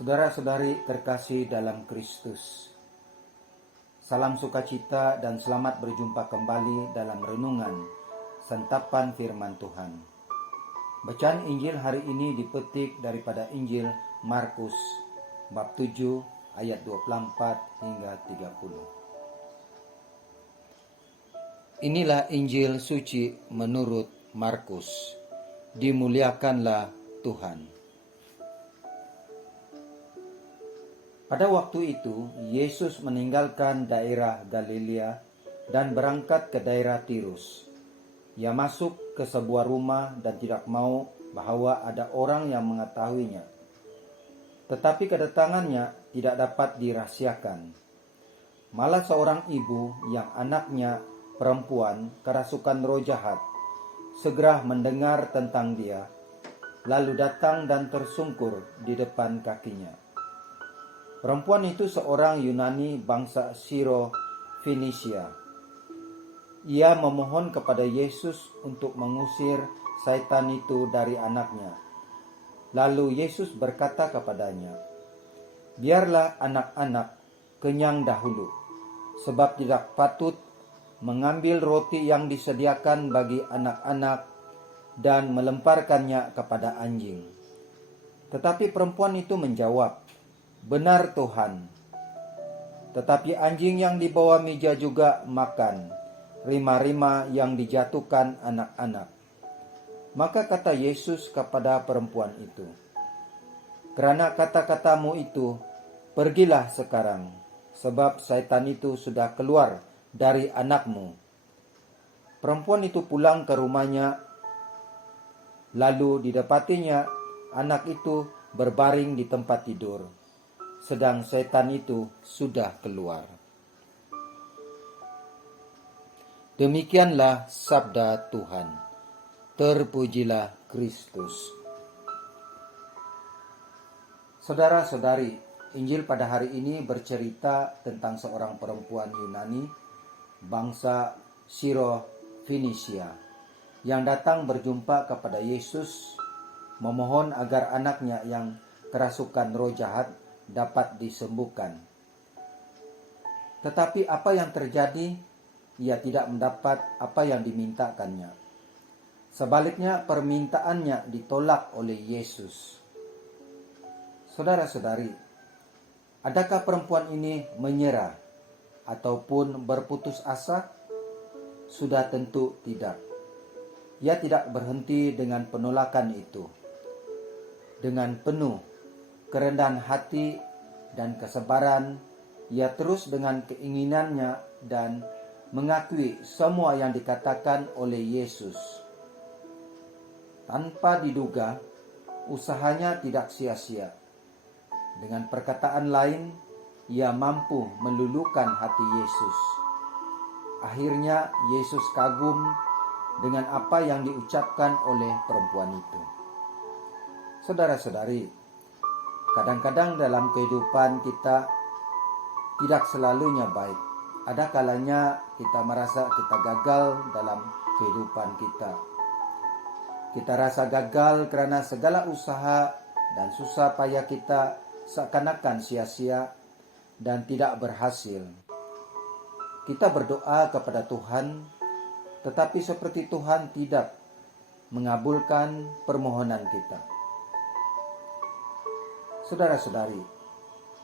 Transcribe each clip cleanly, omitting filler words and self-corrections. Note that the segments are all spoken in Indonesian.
Saudara-saudari terkasih dalam Kristus, salam sukacita dan selamat berjumpa kembali dalam renungan santapan firman Tuhan. Bacaan Injil hari ini dipetik daripada Injil Markus bab 7 ayat 24 hingga 30. Inilah Injil suci menurut Markus. Dimuliakanlah Tuhan. Pada waktu itu, Yesus meninggalkan daerah Galilea dan berangkat ke daerah Tirus. Ia masuk ke sebuah rumah dan tidak mau bahwa ada orang yang mengetahuinya. Tetapi kedatangannya tidak dapat dirahasiakan. Malah seorang ibu yang anaknya perempuan kerasukan roh jahat segera mendengar tentang dia, lalu datang dan tersungkur di depan kakinya. Perempuan itu seorang Yunani bangsa Siro-Fenisia. Ia memohon kepada Yesus untuk mengusir setan itu dari anaknya. Lalu Yesus berkata kepadanya, "Biarlah anak-anak kenyang dahulu, sebab tidak patut mengambil roti yang disediakan bagi anak-anak dan melemparkannya kepada anjing." Tetapi perempuan itu menjawab, "Benar Tuhan, tetapi anjing yang di bawah meja juga makan rima-rima yang dijatuhkan anak-anak." Maka kata Yesus kepada perempuan itu, "Kerana kata-katamu itu, pergilah sekarang, sebab setan itu sudah keluar dari anakmu." Perempuan itu pulang ke rumahnya, lalu didapatinya anak itu berbaring di tempat tidur, sedang setan itu sudah keluar. Demikianlah sabda Tuhan. Terpujilah Kristus. Saudara-saudari, Injil pada hari ini bercerita tentang seorang perempuan Yunani bangsa Siro-Fenisia yang datang berjumpa kepada Yesus, memohon agar anaknya yang kerasukan roh jahat dapat disembuhkan. Tetapi apa yang terjadi? Ia tidak mendapat apa yang dimintakannya. Sebaliknya, permintaannya ditolak oleh Yesus. Saudara-saudari, adakah perempuan ini menyerah ataupun berputus asa? Sudah tentu tidak. Ia tidak berhenti dengan penolakan itu. Dengan penuh kerendahan hati dan kesabaran, ia terus dengan keinginannya dan mengakui semua yang dikatakan oleh Yesus. Tanpa diduga, usahanya tidak sia-sia. Dengan perkataan lain, ia mampu meluluhkan hati Yesus. Akhirnya Yesus kagum dengan apa yang diucapkan oleh perempuan itu. Saudara-saudari, kadang-kadang dalam kehidupan kita tidak selalunya baik. Ada kalanya kita merasa kita gagal dalam kehidupan kita. Kita rasa gagal karena segala usaha dan susah payah kita seakan-akan sia-sia dan tidak berhasil. Kita berdoa kepada Tuhan, tetapi seperti Tuhan tidak mengabulkan permohonan kita. Saudara-saudari,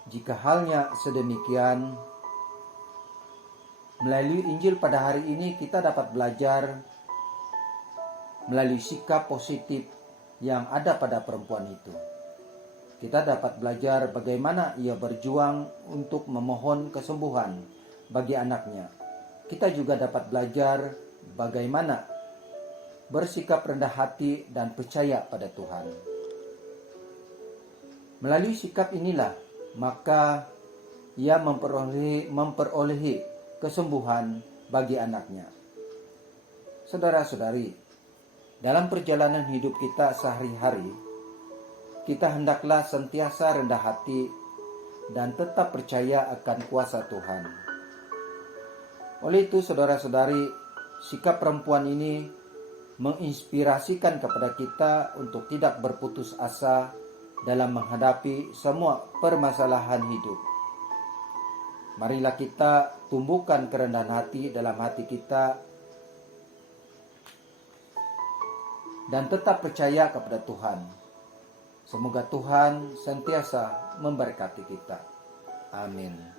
jika halnya sedemikian, melalui Injil pada hari ini kita dapat belajar melalui sikap positif yang ada pada perempuan itu. Kita dapat belajar bagaimana ia berjuang untuk memohon kesembuhan bagi anaknya. Kita juga dapat belajar bagaimana bersikap rendah hati dan percaya pada Tuhan. Melalui sikap inilah maka ia memperolehi kesembuhan bagi anaknya. Saudara-saudari, dalam perjalanan hidup kita sehari-hari, kita hendaklah sentiasa rendah hati dan tetap percaya akan kuasa Tuhan. Oleh itu, saudara-saudari, sikap perempuan ini menginspirasikan kepada kita untuk tidak berputus asa dalam menghadapi semua permasalahan hidup. Marilah kita tumbuhkan kerendahan hati dalam hati kita dan tetap percaya kepada Tuhan. Semoga Tuhan sentiasa memberkati kita. Amin.